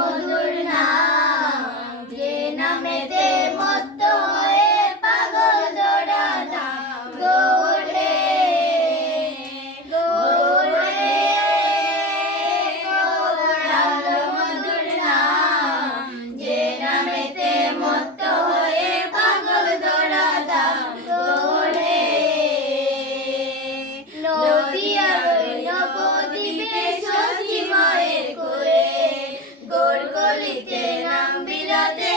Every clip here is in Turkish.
olur らで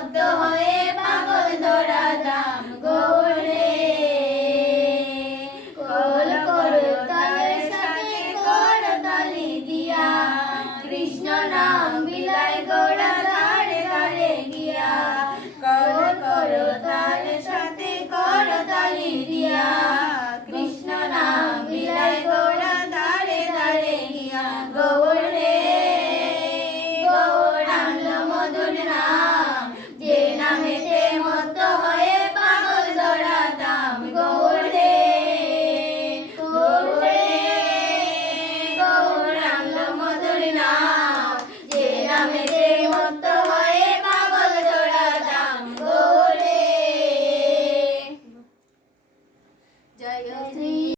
আবদ্ধ হয়ে